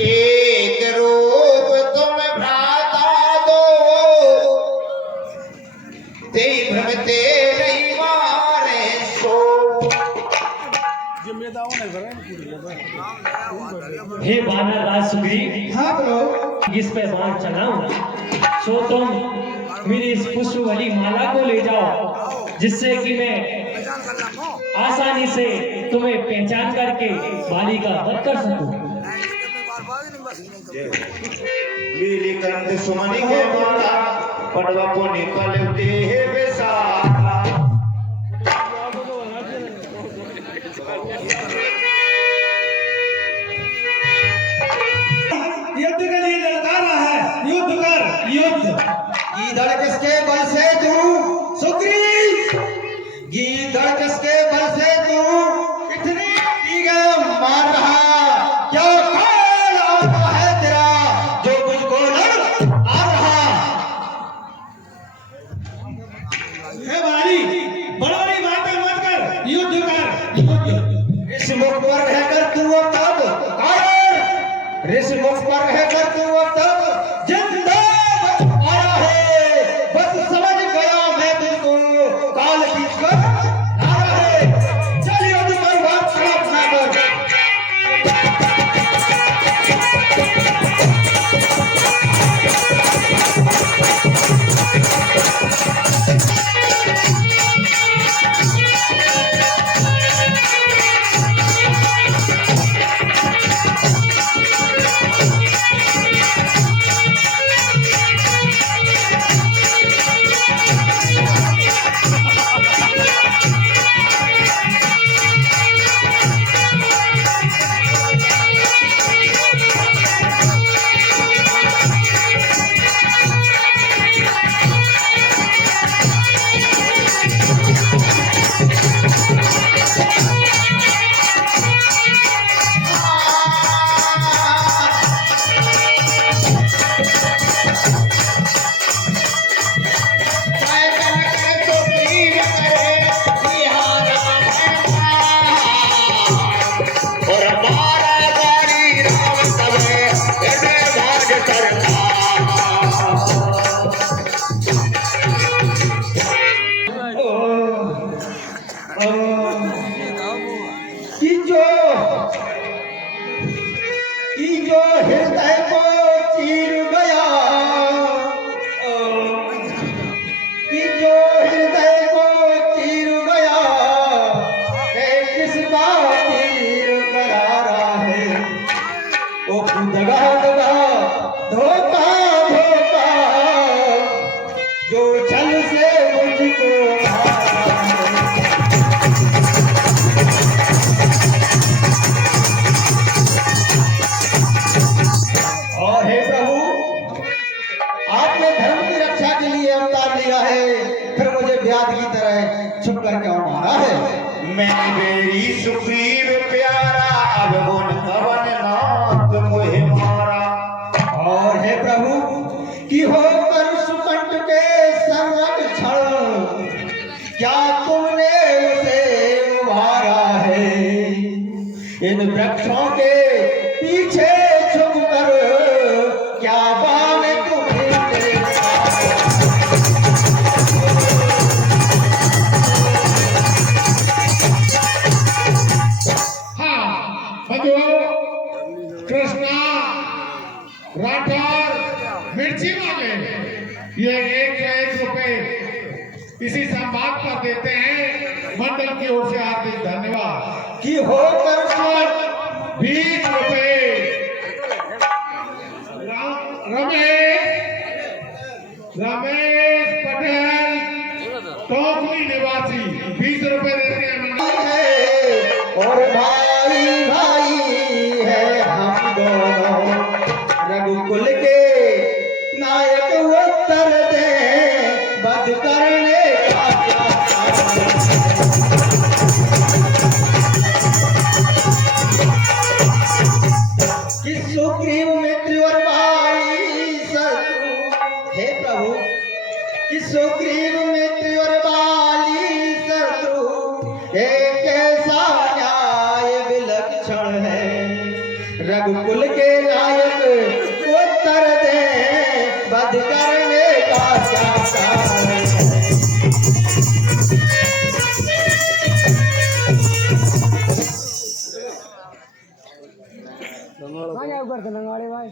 एक रूप तुम भ्राता दो, ते भ्रमते नहीं मारे सो। हे वानर राज सुग्रीव, हाँ ब्रो, इस पे बाण चलाऊंगा, सो तुम मेरी इस पुष्प वाली माला को ले जाओ, जिससे कि मैं आसानी से तुम्हें पहचान करके बाली का वध कर सकूं। लीली करंद सुमनि के माला, पड़वा को निकलते है बेसारा। युद्ध के लिए ललकार रहा है, युद्ध कर युद्ध। गीदड़ किसके बल से तू सुग्रीव, गीदड़ किसके बल से तू कितनी ईगल मार रहा, क्या काल आता है तेरा जो मुझको लड़ आ रहा। हे भाई, बड़ी बड़ी बातें मत कर, युद्ध कर युद्ध। इस मुख पर रहकर तू अब तक कायर, इस मुख पर रहकर तू अब तक जिंदा आया है। बस समझ गया मैं तुझको काल की कर आया है। चल युद्ध कर, बात खराब ना कर। कि जो हृदय को चीर गया, कि जो हृदय को चीर गया, है किसका तीर करारा है। ओ दगा दगा धोखा धोखा, जो छल से मुझको मारा है। और हे प्रभु, आपने धर्म की रक्षा के लिए अवतार लिया है, फिर मुझे व्याध की तरह छुप कर क्यों मारा है। मैं मेरी सुग्रीव प्यारा, अब गुण कवन नाथ मोहे मारा। और हे प्रभु, कि होकर सुकंठ के संरक्षण, क्या तुमने उसे उभारा है। इन वृक्षों के पीछे छुप कर क्या बाण तुम्हें देखा। हाँ बंधु, कृष्णा राठौर मिर्ची वाले ये 1 रुपए इसी संवाद पर देते हैं। मंडल की ओर से हार्दिक धन्यवाद। कि होकर 20 रुपए रमेश पटेल टोकरी निवासी 20 रुपए देते हैं। और भाई भाई है हम दोनों, रघुकुल के नायक उत्तर दे, बध करने का क्या कि सुग्रीव मित्र और भाई शत्रु। हे प्रभु, कि सुग्रीव मित्र और बाली शत्रु, एक कैसा न्याय विलक्षण है। रघुकुल के नायक उत्तर दे, वध करने का क्या कारण है।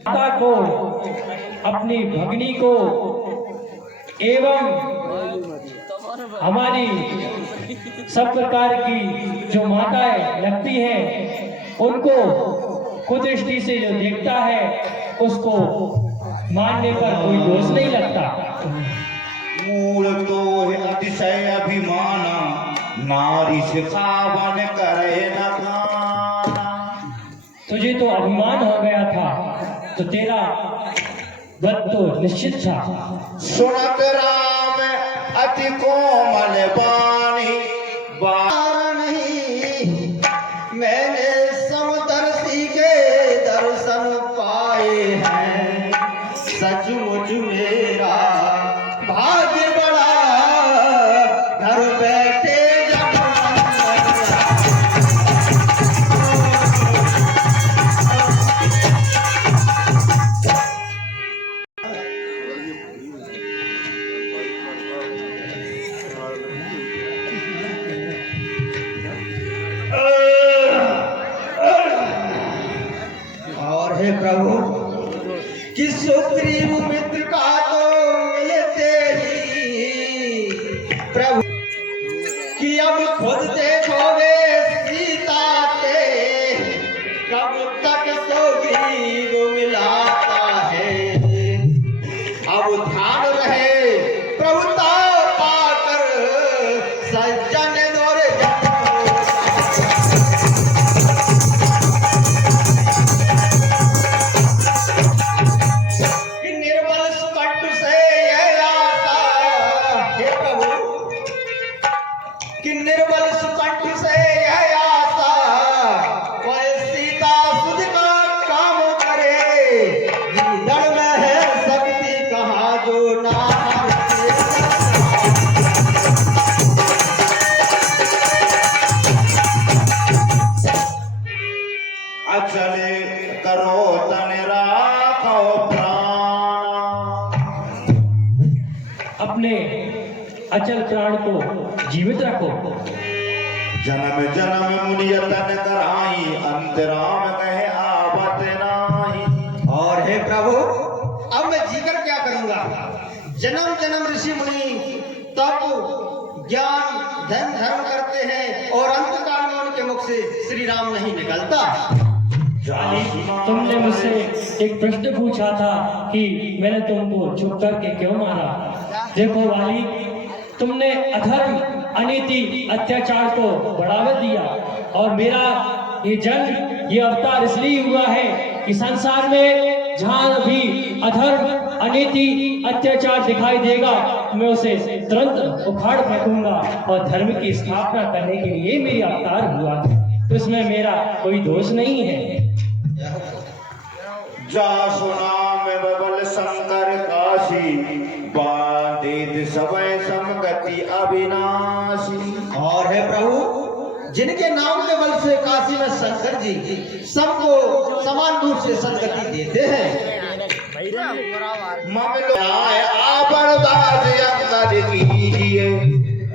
माता को, अपनी भगनी को एवं हमारी सब प्रकार की जो माताएं लगती हैं उनको कुदृष्टि से जो देखता है उसको मानने पर कोई दोष नहीं लगता। मूल तो है अतिशय अभिमाना, नारी सिखावन करे न खाना। तुझे तो अभिमान हो गया था तो तेरा व्रत तो निश्चित था। सुनत राम अति कोमल बानी, नहीं मैंने समदर्शी के दर्शन पाए हैं, सचमुच मेरा भाग्य बड़ा, घर बैठे और हे प्रभु कि सुग्रीव मित्र का तो मिलते ही प्रभु कि अब खुद देखोगे सीता के, कब तक सुग्रीव मिलाता है। अब ध्यान रहे प्रभुता पाकर सज्जन और निर्बल सुकंठ से यह आता, हे प्रभु कि निर्बल सुकंठ से यह आता, वह सीता सुध का काम करे, गीदड़ में है शक्ति कहाँ जो ना अचले करो तन राखो प्राण। अपने अचल प्राण को जीवित रखो। जन्म जन्म मुनियतन कराई, अंतराम कहे आवत नाही। और हे प्रभु अब मैं जीकर क्या करूंगा। जन्म जन्म ऋषि मुनि तप ज्ञान धन धर्म करते हैं और अंत काल में उनके मुख से श्री राम नहीं निकलता। तुमने मुझसे एक प्रश्न पूछा था कि मैंने तुमको चुप करके क्यों मारा। देखो वाली, तुमने अधर्म अनीति अत्याचार को बढ़ावा दिया और मेरा ये जन्म ये अवतार इसलिए हुआ है कि संसार में जहां भी अधर्म अनीति अत्याचार दिखाई देगा मैं उसे तुरंत उखाड़ फेंकूंगा और धर्म की स्थापना करने के लिए मेरा अवतार हुआ है। तो इसमें मेरा कोई दोष नहीं है। जा सुनाम बबल शंकर काशी, बांधित समय समगति अविनाशी। और हे प्रभु जिनके नाम के बल से काशी में शंकर जी सबको समान रूप से सदगति देते हैं। कीजिए।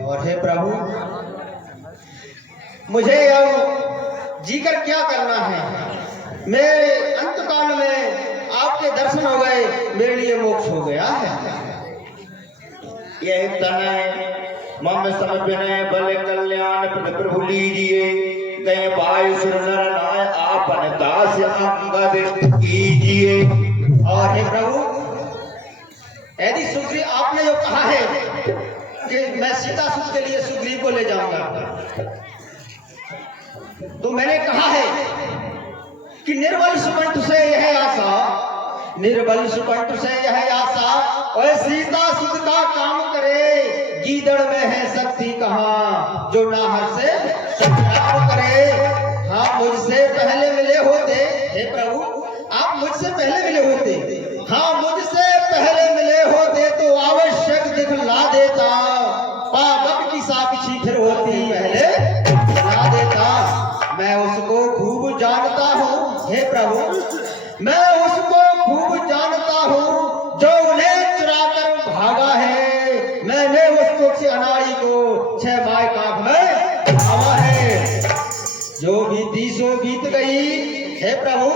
और हे प्रभु मुझे अब जीकर क्या करना है। मेरे अंत काल में आपके दर्शन हो गए, मेरे लिए मोक्ष हो गया है। यह तनय मम समर्पण बल कल्याण प्रभु लीजिए, गए वायु सुर नर नाय आपन दास अंगद कीजिए। और हे प्रभु यदि सुग्रीव आपने जो कहा है कि मैं सीता सुध के लिए सुग्रीव को ले जाऊंगा, तो मैंने कहा है कि निर्बल सुकंठ से यह आशा, निर्बल सुकंठ से यह आशा, और सीता सुध का काम करे, गीदड़ में है शक्ति कहाँ जो नाहर से संग्राम करे। हाँ मुझसे पहले मिले होते, हे प्रभु आप मुझसे पहले मिले होते, हाँ मुझसे पहले मिले होते तो आवश्यक दिखला देता, पावक की साक्षी फिर होती पहले दिखला देता। मैं उसको खूब जानता हूँ हे प्रभु, मैं उसको खूब जानता हूँ जो उन्हें चुरा कर भागा है। मैंने उस तुच्छ अनाड़ी को 6 माह कांख में भागा है। जो बीती सो बीत गई है प्रभु,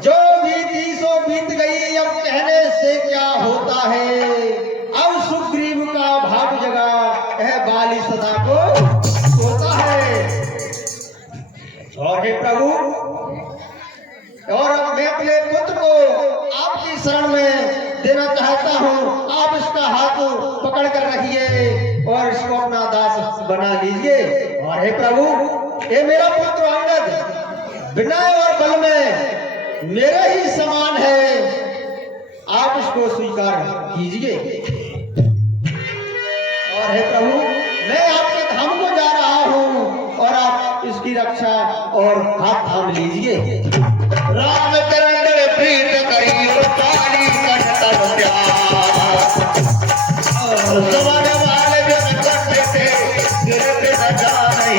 जो बीती सो बीत गई, अब कहने से क्या होता है। अब सुग्रीव का भाग जगा, यह बाली सदा को सोता है। और हे प्रभु, और अब मैं अपने पुत्र को आपकी शरण में देना चाहता हूँ। आप इसका हाथ पकड़ कर रखिए और इसको अपना दास बना लीजिए। और हे प्रभु, ये मेरा पुत्र अंगद विनय और बल में मेरे ही समान है, आप इसको स्वीकार कीजिए। और हे प्रभु, मैं आपके धाम को जा रहा हूँ और आप इसकी रक्षा और हाथ थाम लीजिए। राम चरण प्रीत करी पानी कंठ प्यार, तुम्हारे वाले जन कंठ से गिर पे न जाने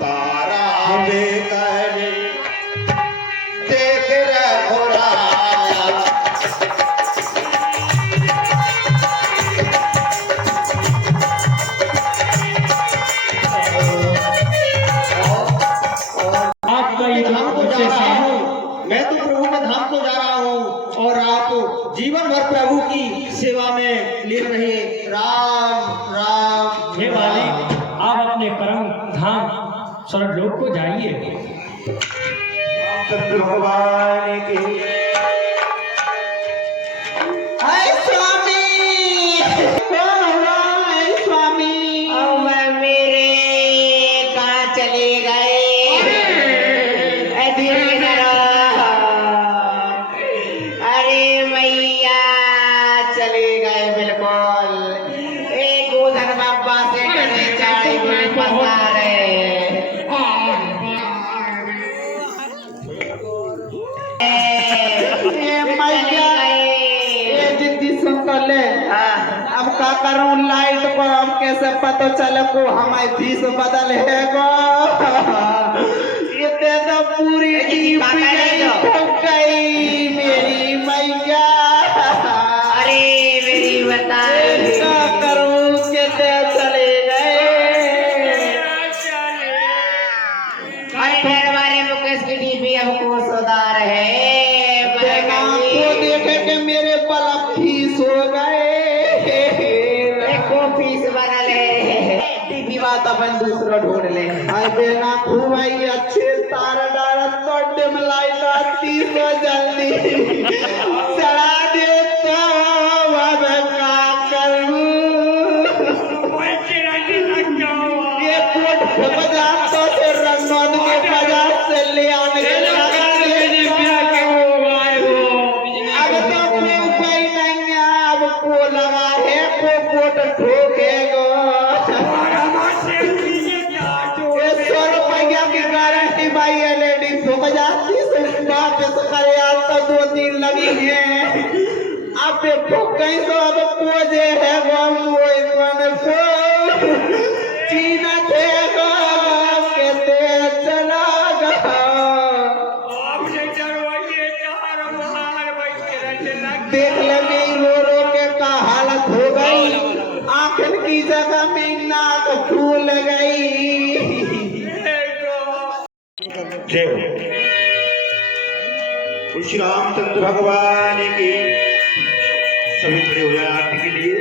तारा बेकर देख रखो राम। आपका ये धाम को जा मुझसे रहा सहन हूँ, मैं तो प्रभु के धाम को जा रहा हूँ और आप जीवन भर प्रभु की सेवा में लीन रहिए। राम राम। हे बाली, आप अपने परम धाम स्वर्गलोक को जाइए। चंद्र भगवान की हाय स्वामी, हाय स्वामी। मेरे कहाँ चले गए? अरे मैया चले गए बिल्कुल। एक गोधन बाबा से करे चाय में पसार अब का करूं लाइट को हम कैसे पता चले को हमारी फीस बदल है गो। ये तो पूरी गई मेरी मैया। अरे मेरी बता क्या करूं कैसे चले गए। हमारे मुकेश की टीवी हमको सुधार है। आपको देखे के मेरे बल्ब फीस हो गए। फीस बदल है। टीवी बात अपन दूसरा ढूंढ ले। आई बेना खूब आई अच्छे तारा डारा तो डिम लाइट आती तो जल्दी चला देता अब का करूं। ये कोट बजा तो से रंगों के बाजार से ले आने के अब तो कोई उपाय नहीं है। अब को लगा है को कोट ठोकेगा। 100 रुपया की गारंटी भाई एलईडी ठोक जाती वापस करे तो 2-3 लगी है। अब ठोक गई तो अब पोजे है वो को चीना थे गो कहते चला गया। देख ले मेरी रो रो के का हालत हो गई। आंखन की जगह में नाक फूल गई। जय हो श्री रामचंद्र भगवान की। सभी खड़े हो जाए आरती के लिए।